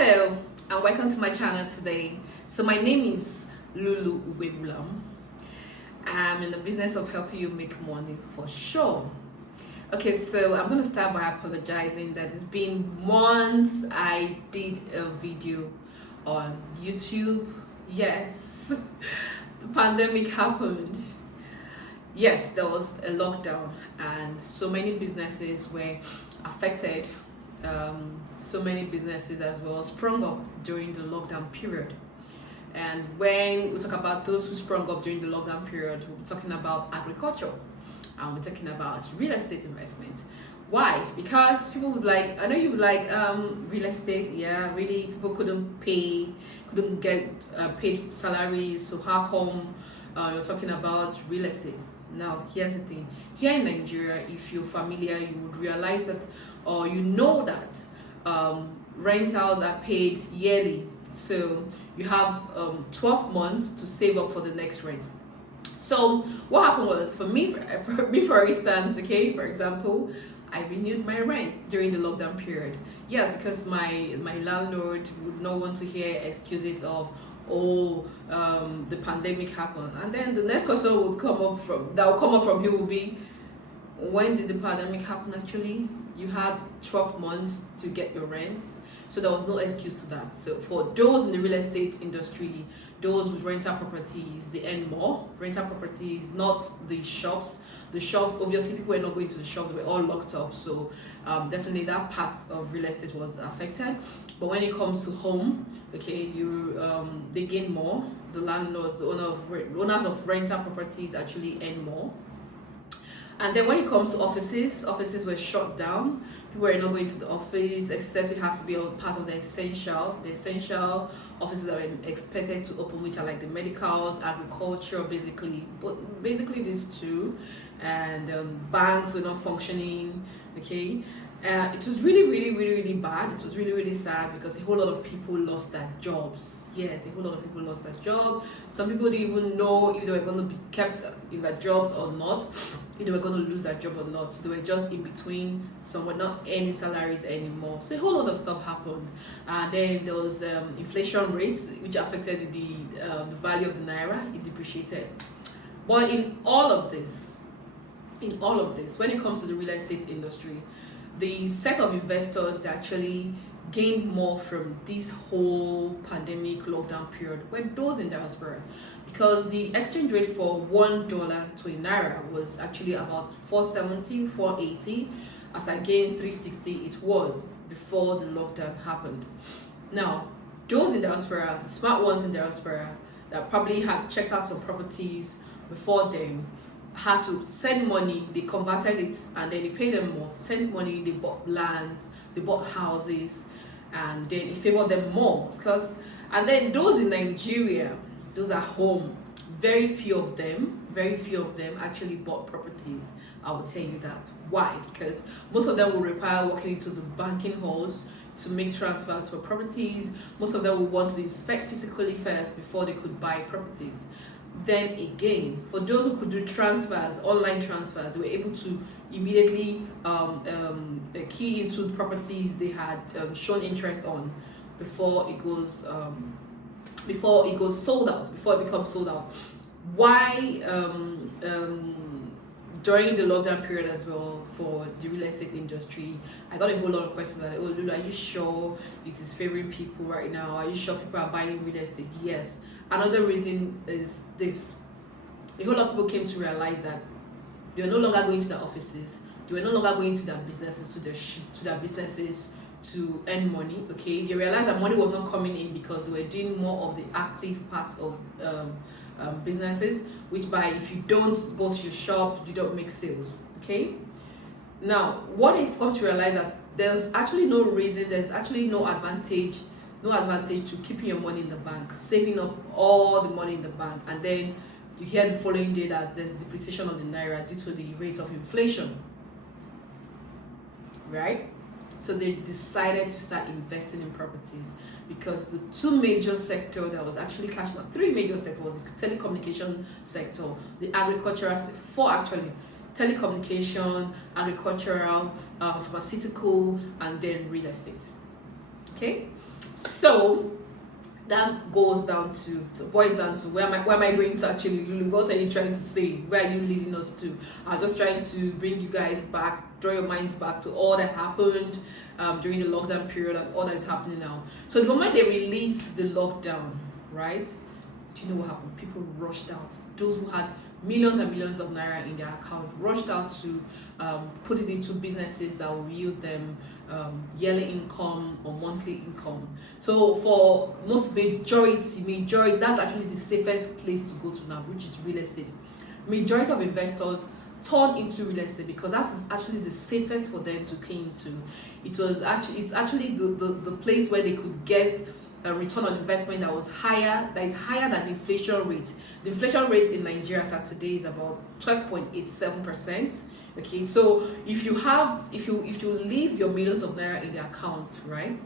Hello and welcome to my channel today. So my name is Lulu Uwebulam. I'm in the business of helping you make money for sure. Okay, so I'm going to start by apologizing that it's been months I did a video on YouTube. Yes, the pandemic happened. Yes, there was a lockdown and so many businesses were affected. So many businesses as well sprung up during the lockdown period. And when we talk about those who sprung up during the lockdown period, we're talking about agriculture and we're talking about real estate investment. Why? Because people would like, I know you would like real estate, yeah, really people couldn't get paid salaries, so how come you're talking about real estate? Now, here's the thing. Here in Nigeria, if you're familiar, you would realize that, or you know that rentals are paid yearly. So you have 12 months to save up for the next rent. So what happened was, for me, for instance, okay, for example, I renewed my rent during the lockdown period. Yes, because my landlord would not want to hear excuses of, the pandemic happened, and then the next question that will come up from him will be, when did the pandemic happen? Actually, you had 12 months to get your rent, so there was no excuse to that. So for those in the real estate industry, those with rental properties, they earn more. Rental properties, not the shops. The shops, obviously, people were not going to the shop; they were all locked up. So definitely that part of real estate was affected. But when it comes to home, okay, they gain more. The landlords, the owners of rental properties actually earn more. And then when it comes to offices were shut down. People were not going to the office, except it has to be a part of the essential offices that were expected to open, which are like the medicals, agriculture, basically these two. And banks were not functioning. Okay, it was really bad. It was really sad because a whole lot of people lost their jobs. Yes, a whole lot of people lost their job. Some people didn't even know if they were going to be kept in their jobs or not, if they were going to lose their job or not. So they were just in between. Some were not earning salaries anymore. So a whole lot of stuff happened. And then there was inflation rates, which affected the value of the naira. It depreciated. But in all of this, when it comes to the real estate industry, the set of investors that actually gained more from this whole pandemic lockdown period were those in diaspora, because the exchange rate for $1 to a naira was actually about 470, 480, as against 360 it was before the lockdown happened. Now, those in diaspora, the smart ones in diaspora that probably had checked out some properties before then, had to send money, they converted it, and then they paid them more. Sent money, they bought lands, they bought houses, and then it favored them more. And then those in Nigeria, those at home, very few of them actually bought properties. I will tell you that. Why? Because most of them will require walking into the banking halls to make transfers for properties. Most of them will want to inspect physically first before they could buy properties. Then again, for those who could do transfers, online transfers, they were able to immediately key into the properties they had shown interest on before it goes sold out, before it becomes sold out. Why during the lockdown period as well, for the real estate industry, I got a whole lot of questions like, Lulu, are you sure it is favoring people right now? Are you sure people are buying real estate? Yes. Another reason is this: a whole lot of people came to realize that they were no longer going to their offices, they were no longer going to their businesses, to earn money. Okay, they realized that money was not coming in because they were doing more of the active parts of businesses, which by, if you don't go to your shop, you don't make sales. Okay, now what they've come to realize that there's actually no reason, there's actually no advantage to keeping your money in the bank, saving up all the money in the bank, and then you hear the following day that there's depreciation of the naira due to the rate of inflation, right? So they decided to start investing in properties, because the two major sectors that was actually cashing up, three major sectors, was the telecommunication sector, the agricultural, telecommunication, agricultural, pharmaceutical, and then real estate. Okay, so that boils down to where am I going to actually, Lulu? What are you trying to say? Where are you leading us to? I'm just trying to bring you guys back, draw your minds back to all that happened during the lockdown period and all that is happening now. So the moment they released the lockdown, right? Do you know what happened? People rushed out. Those who had millions and millions of naira in their account rushed out to put it into businesses that will yield them yearly income or monthly income. So for most majority, that's actually the safest place to go to now, which is real estate. Majority of investors turn into real estate because that's actually the safest for them to key into. It's actually the place where they could get a return on investment that is higher than the inflation rate. The inflation rate in Nigeria as of today is about 12.87%. Okay, so if you leave your millions of naira in the account, right,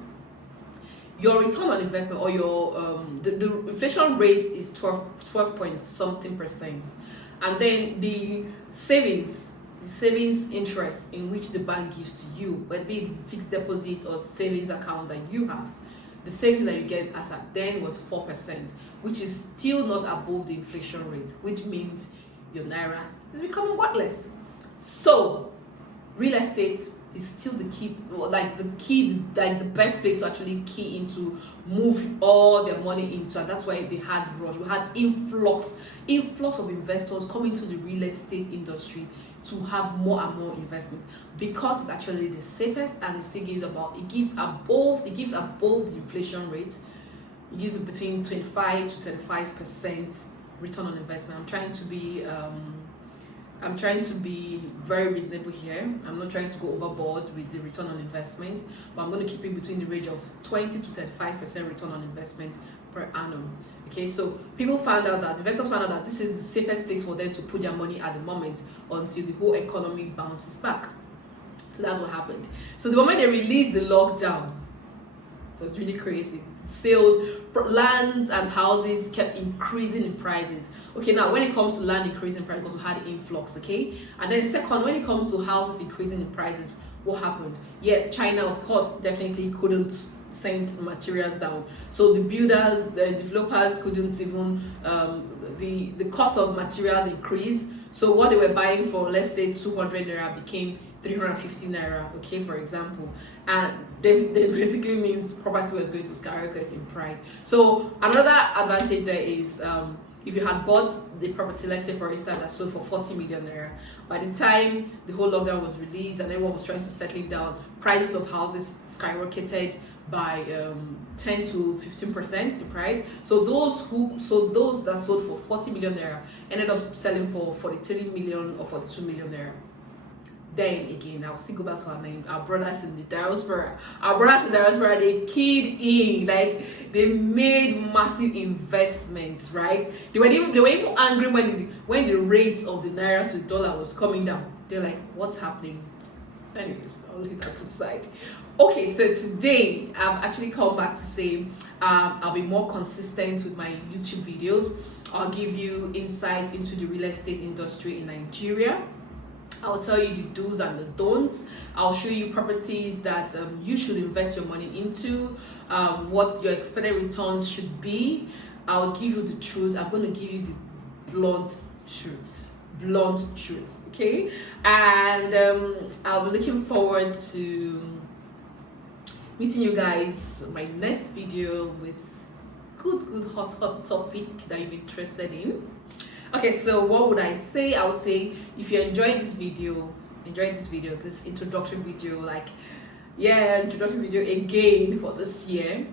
your return on investment or your the inflation rate is 12 point something percent, and then the savings interest in which the bank gives to you, whether it be fixed deposit or savings account that you have, the savings that you get as at then was 4%, which is still not above the inflation rate, which means your naira is becoming worthless. So real estate is still the the best place to actually key into, move all their money into, and that's why they had rush. We had influx of investors coming to the real estate industry to have more and more investment because it's actually the safest, and it still gives above the inflation rate. It gives between 25 to 35% return on investment. I'm trying to be very reasonable here. I'm not trying to go overboard with the return on investment, but I'm going to keep it between the range of 20 to 35% return on investment per annum. Okay, so investors found out that this is the safest place for them to put their money at the moment until the whole economy bounces back. So that's what happened. So the moment they released the lockdown, so it's really crazy. Sales, lands and houses kept increasing in prices. Okay, now when it comes to land increasing price, because we had influx, okay? And then second, when it comes to houses increasing in prices, what happened? Yeah, China, of course, definitely couldn't send materials down. So the builders, the developers couldn't even, the cost of materials increased. So what they were buying for, let's say 200 naira, became 350 naira, okay, for example, and they basically means property was going to skyrocket in price. So another advantage there is if you had bought the property, let's say for instance, that sold for 40 million naira, by the time the whole lockdown was released and everyone was trying to settle it down, prices of houses skyrocketed by 10 to 15% in price. So those that sold for 40 million naira ended up selling for 43 million or 42 million naira. Then again, I'll still go back to our brothers in the diaspora. They keyed in, like they made massive investments, right? They were even angry when the rates of the naira to dollar was coming down. They're like, what's happening? Anyways, I'll leave that to the side. Okay, so today I've actually come back to say I'll be more consistent with my YouTube videos. I'll give you insights into the real estate industry in Nigeria. I'll tell you the do's and the don'ts. I'll show you properties that you should invest your money into, what your expected returns should be. I'll give you the truth. I'm going to give you the blunt truth, okay? And I'll be looking forward to meeting you guys in my next video with good hot topic that you'll be interested in. Okay, so what would I say? I would say if you enjoyed this video, this introductory video, introductory video again for this year,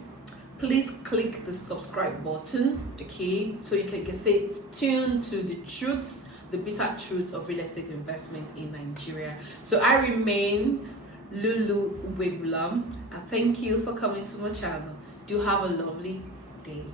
please click the subscribe button, okay, so you can stay tuned to the truths, the bitter truths of real estate investment in Nigeria. So I remain Lulu Webulam, and thank you for coming to my channel. Do have a lovely day.